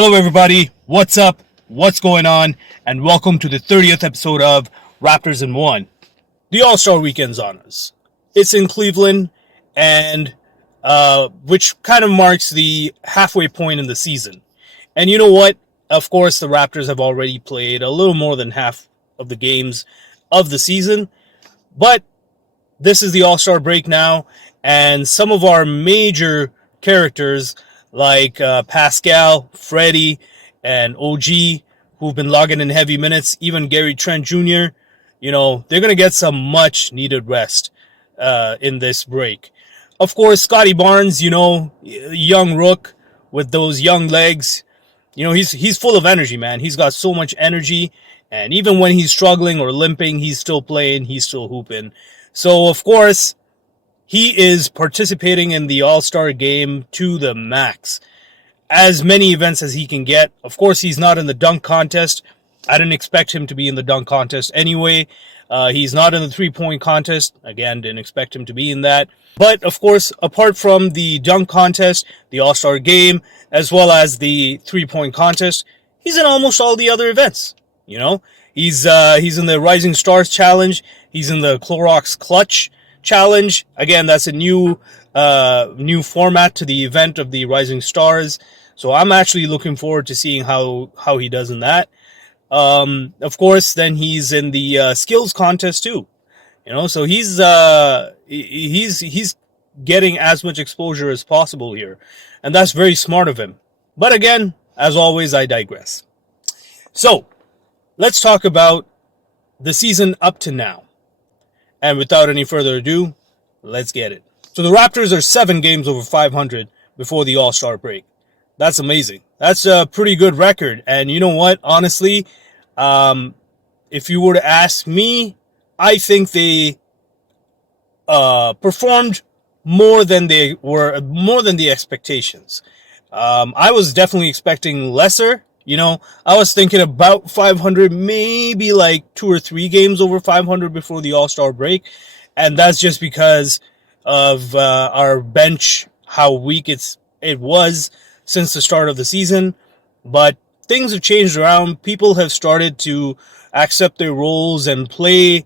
Hello, everybody. What's up? What's going on? And welcome to the 30th episode of Raptors in One. The All-Star Weekend's on us. It's in Cleveland, and which kind of marks the halfway point in the season. And you know what? Of course, the Raptors have already played a little more than half of the games of the season, but this is the All-Star break now, and some of our major characters like Pascal, Freddie, and OG, who've been logging in heavy minutes, even Gary Trent Jr., they're going to get some much-needed rest in this break. Of course, Scotty Barnes, young rook with those young legs, he's full of energy, man. He's got so much energy, and even when he's struggling or limping, he's still playing, he's still hooping. So, of course, he is participating in the All-Star game to the max. As many events as he can get. Of course, he's not in the dunk contest. I didn't expect him to be in the dunk contest anyway. He's not in the three-point contest. Again, didn't expect him to be in that. But, of course, apart from the dunk contest, the All-Star game, as well as the three-point contest, he's in almost all the other events. He's in the Rising Stars Challenge. He's in the Clorox Clutch Challenge. Again, that's a new format to the event of the Rising Stars. So I'm actually looking forward to seeing how he does in that. Of course, then he's in the skills contest too. So he's getting as much exposure as possible here, and that's very smart of him. But again, as always, I digress. So let's talk about the season up to now. And without any further ado, let's get it. So the Raptors are 7 games over 500 before the All-Star break. That's amazing. That's a pretty good record. And you know what? Honestly, if you were to ask me, I think they performed more than the expectations. I was definitely expecting lesser. I was thinking about 500, maybe like 2 or 3 games over 500 before the All-Star break. And that's just because of our bench, how weak it was since the start of the season. But things have changed around. People have started to accept their roles and play,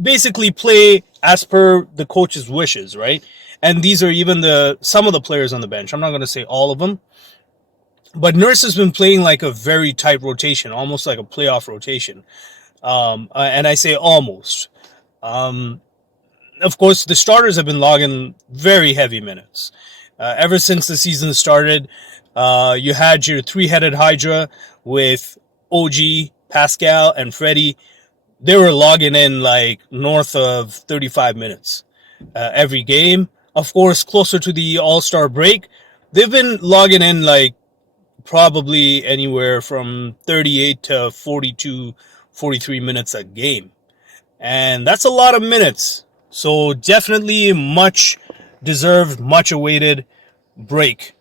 basically play as per the coach's wishes, right? And these are even some of the players on the bench. I'm not going to say all of them. But Nurse has been playing like a very tight rotation, almost like a playoff rotation. And I say almost. Of course, the starters have been logging very heavy minutes. Ever since the season started, you had your three-headed Hydra with OG, Pascal, and Freddie. They were logging in like north of 35 minutes every game. Of course, closer to the All-Star break, they've been logging in like probably anywhere from 38 to 42, 43 minutes a game. And that's a lot of minutes. So definitely much deserved, much awaited break.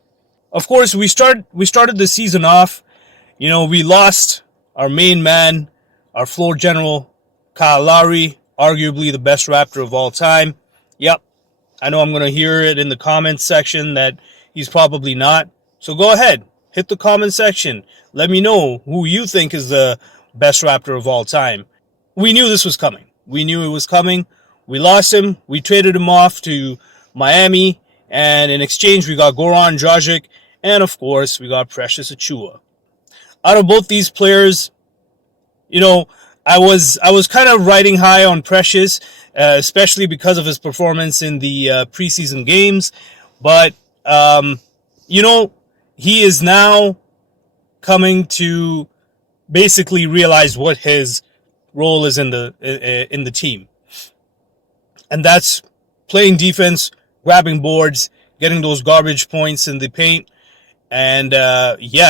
Of course, we started the season off. We lost our main man, our floor general, Kyle Lowry, arguably the best Raptor of all time. Yep, I know I'm going to hear it in the comments section that he's probably not. So go ahead. Hit the comment section. Let me know who you think is the best Raptor of all time. We knew this was coming. We knew it was coming. We lost him. We traded him off to Miami. And in exchange, we got Goran Dragic. And, of course, we got Precious Achiuwa. Out of both these players, I was kind of riding high on Precious, especially because of his performance in the preseason games. But, he is now coming to basically realize what his role is in the team. And that's playing defense, grabbing boards, getting those garbage points in the paint. And,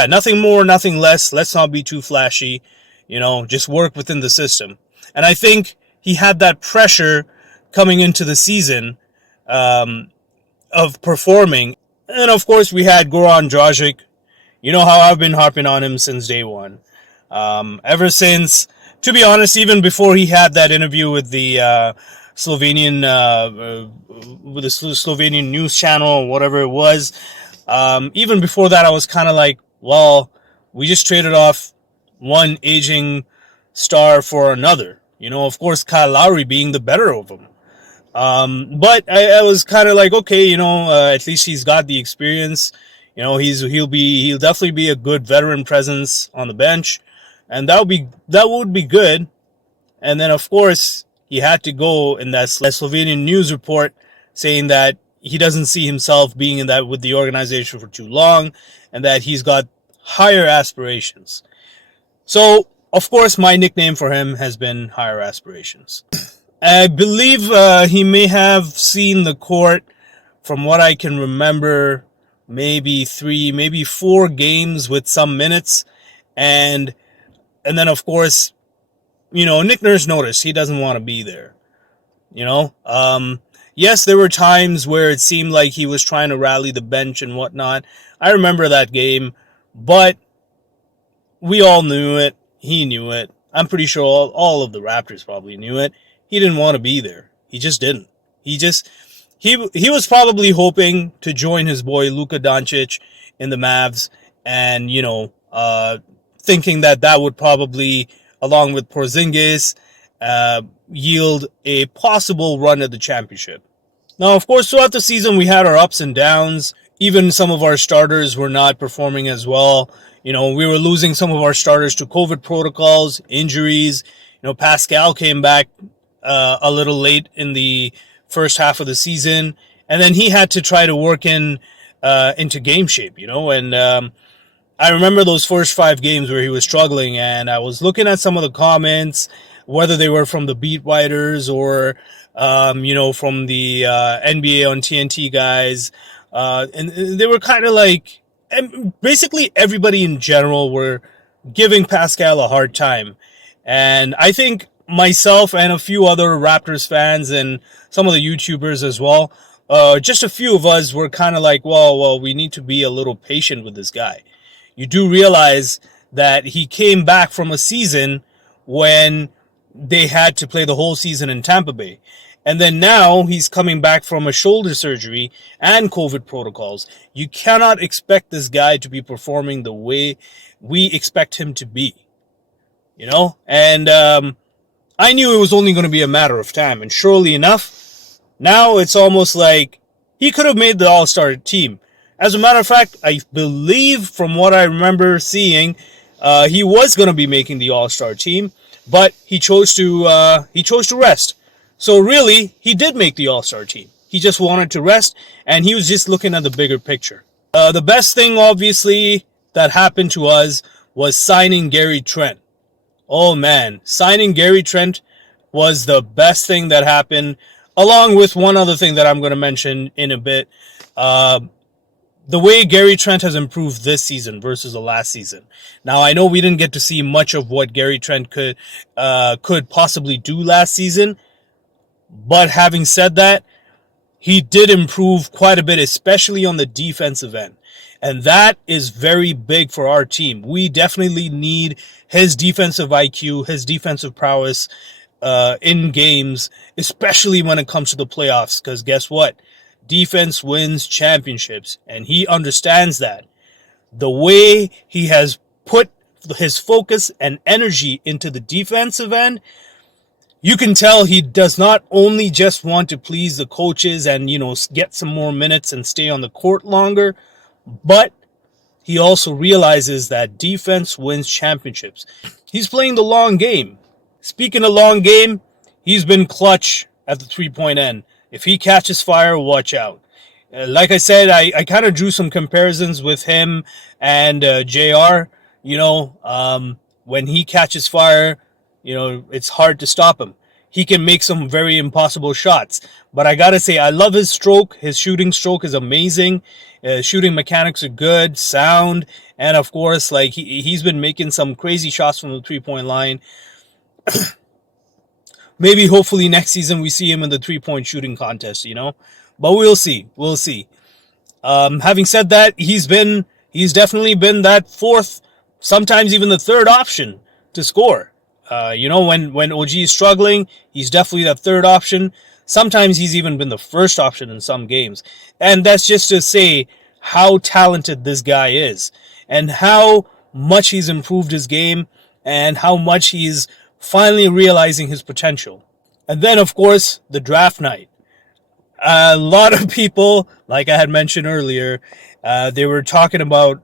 nothing more, nothing less. Let's not be too flashy. Just work within the system. And I think he had that pressure coming into the season of performing. And, of course, we had Goran Dragic. You know how I've been harping on him since day one. Ever since, to be honest, even before he had that interview with the Slovenian news channel or whatever it was, Even before that, I was kind of like, well, we just traded off one aging star for another. Of course, Kyle Lowry being the better of them. But I was kind of like, okay, at least he's got the experience. He'll definitely be a good veteran presence on the bench, and that would be good. And then of course he had to go in that Slovenian news report saying that he doesn't see himself being in that with the organization for too long, and that he's got higher aspirations. So of course my nickname for him has been Higher Aspirations. I believe he may have seen the court, from what I can remember, maybe 3, maybe 4 games with some minutes, and then of course, Nick Nurse noticed he doesn't want to be there. Yes, there were times where it seemed like he was trying to rally the bench and whatnot. I remember that game, but we all knew it. He knew it. I'm pretty sure all of the Raptors probably knew it. He didn't want to be there. He just didn't. He was probably hoping to join his boy Luka Doncic in the Mavs, and thinking that would probably, along with Porzingis, yield a possible run at the championship. Now, of course, throughout the season we had our ups and downs. Even some of our starters were not performing as well. We were losing some of our starters to COVID protocols, injuries. Pascal came back a little late in the first half of the season, and then he had to try to work into game shape, and I remember those first 5 games where he was struggling, and I was looking at some of the comments, whether they were from the beat writers or from the NBA on TNT guys, and they were kind of like, and basically everybody in general were giving Pascal a hard time. And I think myself and a few other Raptors fans and some of the YouTubers as well, just a few of us were kind of like, well, we need to be a little patient with this guy. You do realize that he came back from a season when they had to play the whole season in Tampa Bay. And then now he's coming back from a shoulder surgery and COVID protocols. You cannot expect this guy to be performing the way we expect him to be. And I knew it was only going to be a matter of time. And surely enough, now it's almost like he could have made the All-Star team. As a matter of fact, I believe from what I remember seeing, he was going to be making the All-Star team, but he chose to rest. So really, he did make the All-Star team. He just wanted to rest, and he was just looking at the bigger picture. The best thing, obviously, that happened to us was signing Gary Trent. Oh man, signing Gary Trent was the best thing that happened, along with one other thing that I'm going to mention in a bit. The way Gary Trent has improved this season versus the last season. Now, I know we didn't get to see much of what Gary Trent could possibly do last season, but having said that, he did improve quite a bit, especially on the defensive end. And that is very big for our team. We definitely need his defensive IQ, his defensive prowess in games, especially when it comes to the playoffs. Because guess what? Defense wins championships, and he understands that. The way he has put his focus and energy into the defensive end, you can tell he does not only just want to please the coaches and, get some more minutes and stay on the court longer, but he also realizes that defense wins championships. He's playing the long game. Speaking of long game, he's been clutch at the three-point end. If he catches fire, watch out. Like I said, I kind of drew some comparisons with him and JR. When he catches fire, it's hard to stop him. He can make some very impossible shots. But I got to say, I love his stroke. His shooting stroke is amazing. Shooting mechanics are good, sound. And of course, like he's been making some crazy shots from the three-point line. Maybe hopefully next season we see him in the three-point shooting contest, But we'll see. We'll see. Having said that, he's definitely been that fourth, sometimes even the third option to score. When OG is struggling, he's definitely that third option. Sometimes he's even been the first option in some games. And that's just to say how talented this guy is and how much he's improved his game and how much he's finally realizing his potential. And then, of course, the draft night. A lot of people, like I had mentioned earlier, they were talking about,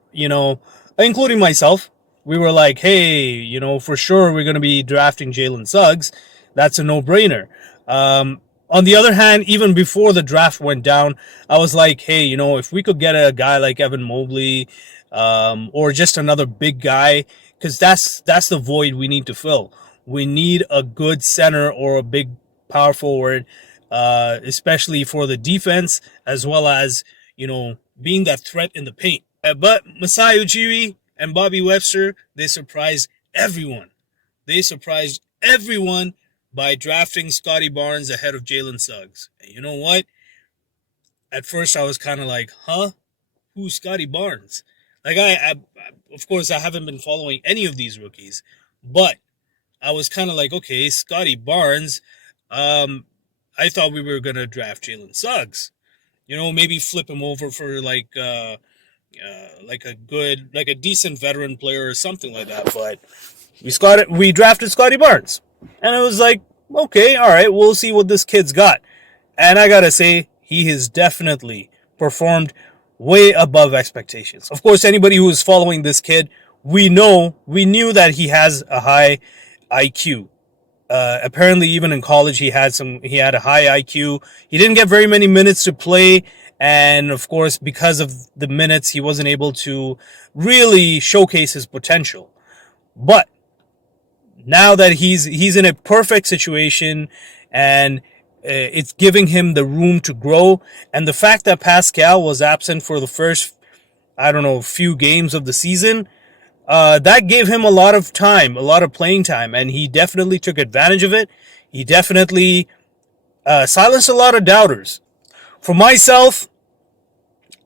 including myself. We were like, hey, for sure we're going to be drafting Jalen Suggs. That's a no-brainer. On the other hand, even before the draft went down, I was like, hey, if we could get a guy like Evan Mobley, or just another big guy, because that's the void we need to fill. We need a good center or a big power forward, especially for the defense, as well as, being that threat in the paint. But Masai Ujiri and Bobby Webster, they surprised everyone. They surprised everyone by drafting Scottie Barnes ahead of Jalen Suggs. And you know what? At first I was kind of like, huh? Who's Scottie Barnes? Like, I of course, I haven't been following any of these rookies, but I was kind of like, okay, Scottie Barnes, I thought we were going to draft Jalen Suggs. Maybe flip him over for like a decent veteran player or something like that. But we drafted Scottie Barnes. And it was like, okay, all right, we'll see what this kid's got. And I got to say, he has definitely performed way above expectations. Of course, anybody who is following this kid, we knew that he has a high IQ. Apparently, even in college, he had a high IQ. He didn't get very many minutes to play, and of course, because of the minutes, he wasn't able to really showcase his potential. But now that he's in a perfect situation, and it's giving him the room to grow, and the fact that Pascal was absent for the first, few games of the season, that gave him a lot of time, a lot of playing time, and he definitely took advantage of it. He definitely silenced a lot of doubters. For myself,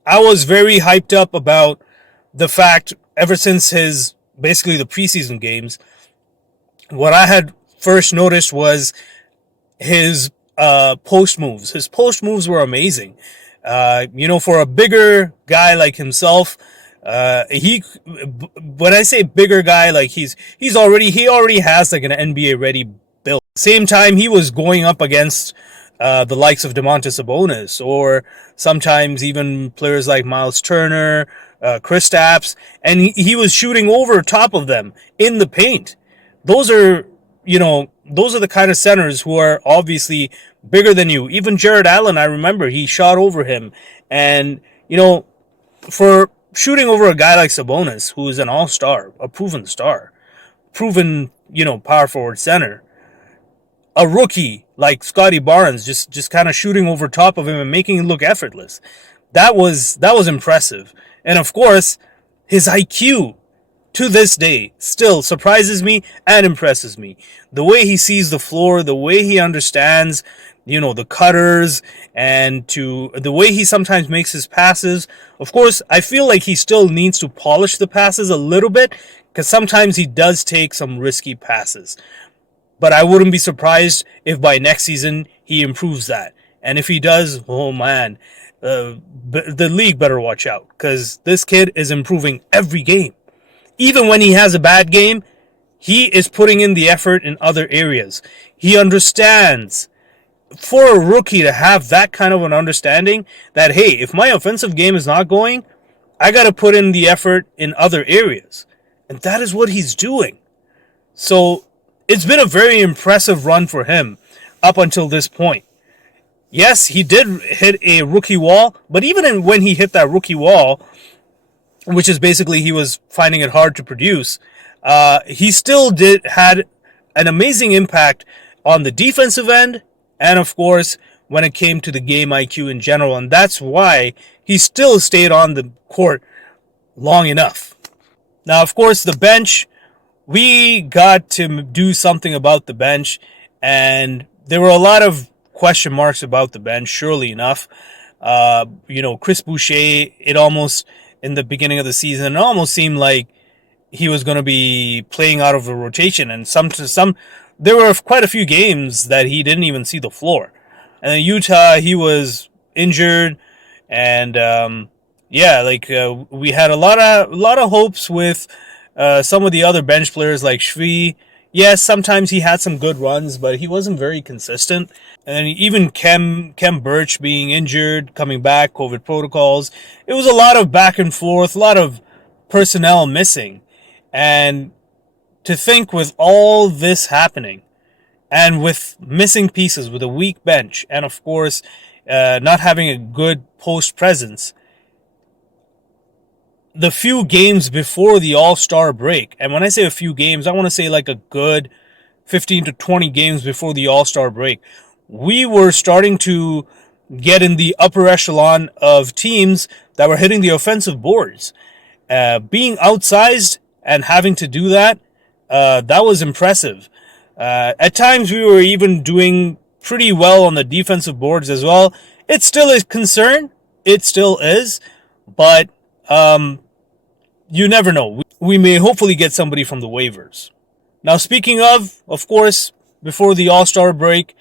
I was very hyped up about the fact, ever since basically the preseason games, what I had first noticed was his post moves. His post moves were amazing. For a bigger guy like himself, when I say bigger guy, like he already has like an NBA ready build. Same time, he was going up against the likes of Domantas Sabonis, or sometimes even players like Miles Turner, Kristaps, and he was shooting over top of them in the paint. Those are the kind of centers who are obviously bigger than you. Even Jared Allen, I remember, he shot over him. And, for shooting over a guy like Sabonis, who is an all-star, a proven star, power forward center, a rookie like Scotty Barnes just kind of shooting over top of him and making it look effortless. That was impressive. And of course, his IQ, to this day, still surprises me and impresses me. The way he sees the floor, the way he understands, the cutters, and the way he sometimes makes his passes. Of course, I feel like he still needs to polish the passes a little bit, because sometimes he does take some risky passes. But I wouldn't be surprised if by next season he improves that. And if he does, oh man, the league better watch out, because this kid is improving every game. Even when he has a bad game, he is putting in the effort in other areas. He understands. For a rookie to have that kind of an understanding that, hey, if my offensive game is not going, I got to put in the effort in other areas. And that is what he's doing. So it's been a very impressive run for him up until this point. Yes, he did hit a rookie wall, but even when he hit that rookie wall, which is basically he was finding it hard to produce, he still had an amazing impact on the defensive end, and of course, when it came to the game IQ in general, and that's why he still stayed on the court long enough. Now, of course, the bench, we got to do something about the bench, and there were a lot of question marks about the bench, surely enough. Chris Boucher, in the beginning of the season, it almost seemed like he was going to be playing out of the rotation, and there were quite a few games that he didn't even see the floor. And in Utah, he was injured, and yeah, like we had a lot of hopes with some of the other bench players like Shvi. Yes, sometimes he had some good runs, but he wasn't very consistent. And even Kem Birch being injured, coming back, COVID protocols. It was a lot of back and forth, a lot of personnel missing. And to think with all this happening, and with missing pieces, with a weak bench, and of course, not having a good post presence, the few games before the All Star break, and when I say a few games, I want to say like a good 15 to 20 games before the All Star break, we were starting to get in the upper echelon of teams that were hitting the offensive boards. Being outsized and having to do that, that was impressive. At times, we were even doing pretty well on the defensive boards as well. It's still a concern. It still is. But you never know. We may hopefully get somebody from the waivers. Now, speaking of course, before the All Star break,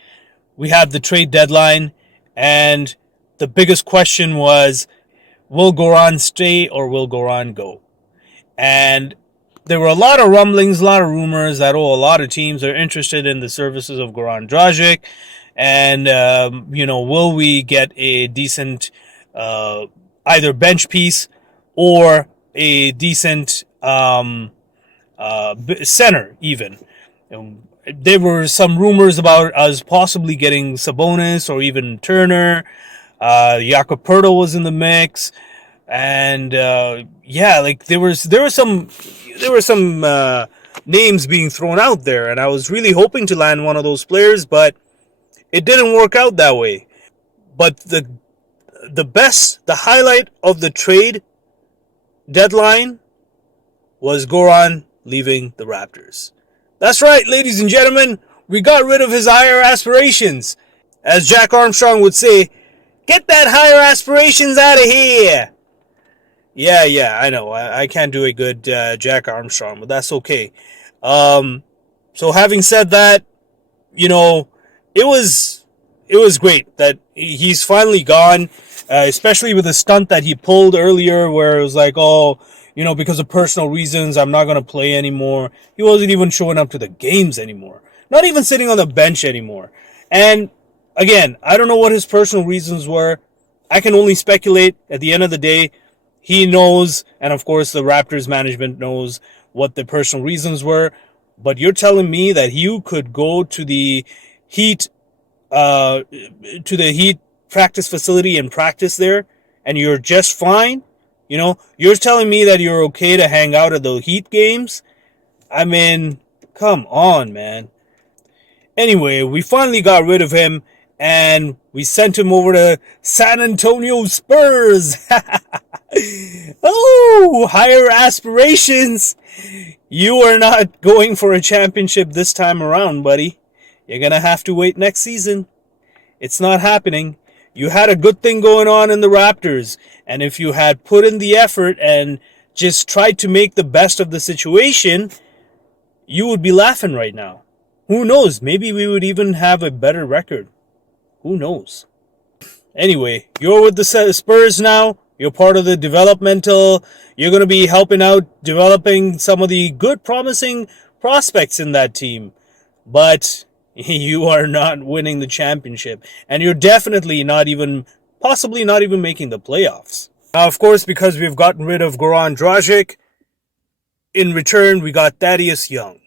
we had the trade deadline, and the biggest question was, will Goran stay or will Goran go? And there were a lot of rumblings, a lot of rumors that, a lot of teams are interested in the services of Goran Dragic. And, will we get a decent either bench piece or a decent center, even? There were some rumors about us possibly getting Sabonis or even Turner. Jakob Poeltl was in the mix, and like there were some names being thrown out there, and I was really hoping to land one of those players, but it didn't work out that way. But the highlight of the trade deadline was Goran leaving the Raptors. That's right, ladies and gentlemen, we got rid of his higher aspirations. As Jack Armstrong would say, get that higher aspirations out of here. Yeah, I know. I can't do a good Jack Armstrong, but that's okay. So having said that, it was great that he's finally gone, especially with the stunt that he pulled earlier where it was like, because of personal reasons, I'm not going to play anymore. He wasn't even showing up to the games anymore. Not even sitting on the bench anymore. And again, I don't know what his personal reasons were. I can only speculate. At the end of the day, he knows, and of course the Raptors management knows what the personal reasons were. But you're telling me that you could go to the Heat practice facility and practice there, and you're just fine? You're telling me that you're okay to hang out at the Heat games? I mean, come on, man. Anyway, we finally got rid of him, and we sent him over to San Antonio Spurs. Oh, higher aspirations. You are not going for a championship this time around, buddy. You're going to have to wait next season. It's not happening. You had a good thing going on in the Raptors, and if you had put in the effort and just tried to make the best of the situation, you would be laughing right now. Who knows? Maybe we would even have a better record. Who knows? Anyway, you're with the Spurs now. You're part of the developmental. You're going to be helping out developing some of the good, promising prospects in that team. But you are not winning the championship. And you're definitely possibly not even making the playoffs. Now, of course, because we've gotten rid of Goran Dragic, in return, we got Thaddeus Young.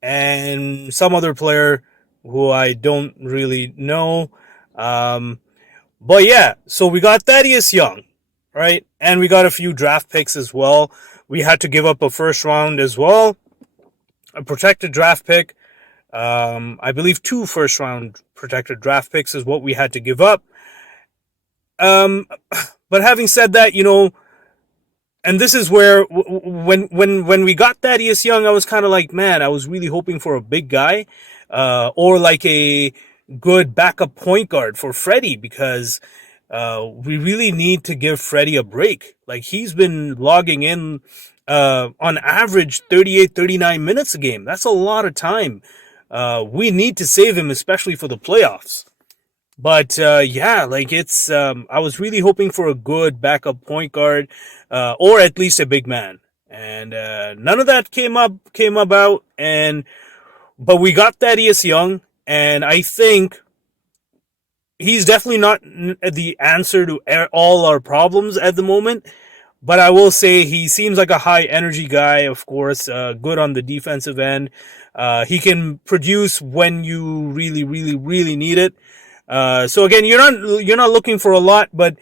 And some other player who I don't really know. But yeah, so we got Thaddeus Young, right? And we got a few draft picks as well. We had to give up a first round as well. A protected draft pick. I believe 2 first round protected draft picks is what we had to give up. But having said that, and this is where when we got Thaddeus Young, I was kind of like, man, I was really hoping for a big guy, or like a good backup point guard for Freddie, because we really need to give Freddie a break. Like, he's been logging in on average 38, 39 minutes a game. That's a lot of time. We need to save him, especially for the playoffs. But yeah, like it's I was really hoping for a good backup point guard, or at least a big man, and none of that came about. And but we got Thaddeus Young, and I think he's definitely not the answer to all our problems at the moment. But I will say he seems like a high energy guy, of course, good on the defensive end. He can produce when you really, really, really need it. So again, you're not looking for a lot, but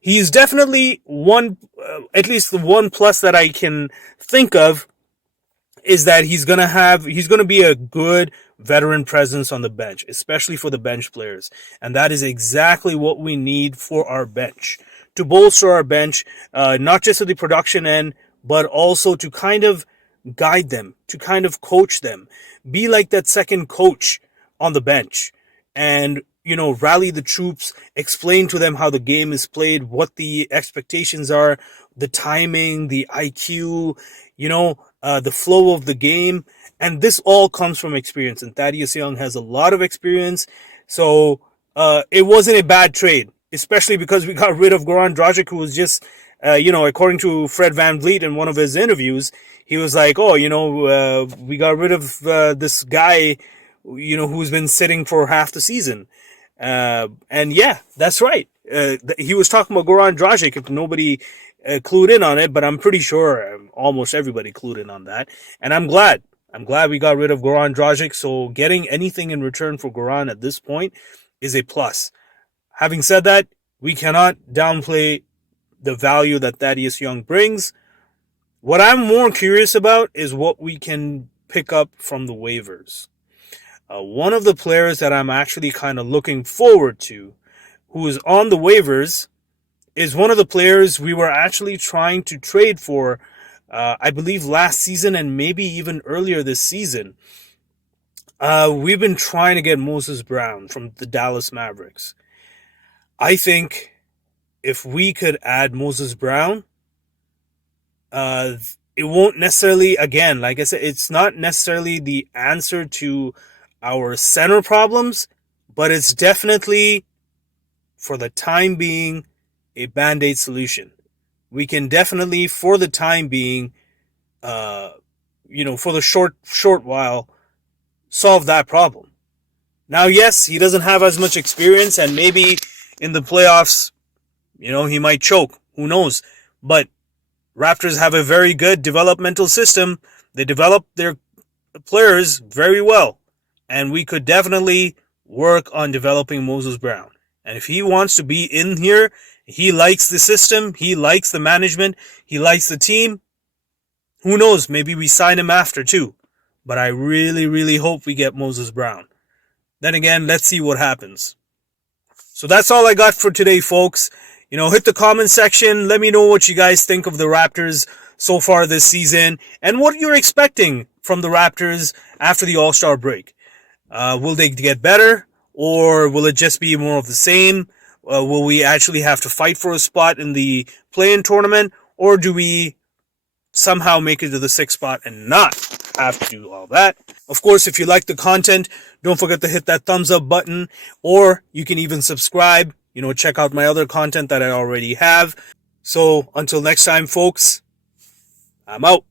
he's definitely one, at least the one plus that I can think of is that he's gonna be a good veteran presence on the bench, especially for the bench players, and that is exactly what we need for our bench to bolster our bench, not just at the production end, but also to kind of guide them, to kind of coach them, be like that second coach on the bench, and rally the troops, explain to them how the game is played, what the expectations are, the timing, the IQ, the flow of the game. And this all comes from experience. And Thaddeus Young has a lot of experience. So it wasn't a bad trade, especially because we got rid of Goran Dragic, who was just, according to Fred VanVleet in one of his interviews, he was like, oh, we got rid of this guy, who's been sitting for half the season. And yeah, that's right. He was talking about Goran Dragic, if nobody clued in on it, but I'm pretty sure almost everybody clued in on that. And I'm glad. I'm glad we got rid of Goran Dragic, so getting anything in return for Goran at this point is a plus. Having said that, we cannot downplay the value that Thaddeus Young brings. What I'm more curious about is what we can pick up from the waivers. One of the players that I'm actually kind of looking forward to, who is on the waivers, is one of the players we were actually trying to trade for, I believe last season and maybe even earlier this season. We've been trying to get Moses Brown from the Dallas Mavericks. I think if we could add Moses Brown, it won't necessarily, again, like I said, it's not necessarily the answer to our center problems, but it's definitely, for the time being, a band-aid solution. We can definitely, for the time being, for the short while, solve that problem. Now, yes, he doesn't have as much experience, and maybe in the playoffs, he might choke. Who knows? But Raptors have a very good developmental system. They develop their players very well. And we could definitely work on developing Moses Brown. And if he wants to be in here, he likes the system, he likes the management, he likes the team, who knows, maybe we sign him after too. But I really, really hope we get Moses Brown. Then again, let's see what happens. So that's all I got for today, folks. Hit the comment section. Let me know what you guys think of the Raptors so far this season and what you're expecting from the Raptors after the All-Star break. Will they get better, or will it just be more of the same? Will we actually have to fight for a spot in the play-in tournament, or do we somehow make it to the 6th spot and not have to do all that? Of course, if you like the content, don't forget to hit that thumbs up button, or you can even subscribe. Check out my other content that I already have. So until next time, folks, I'm out.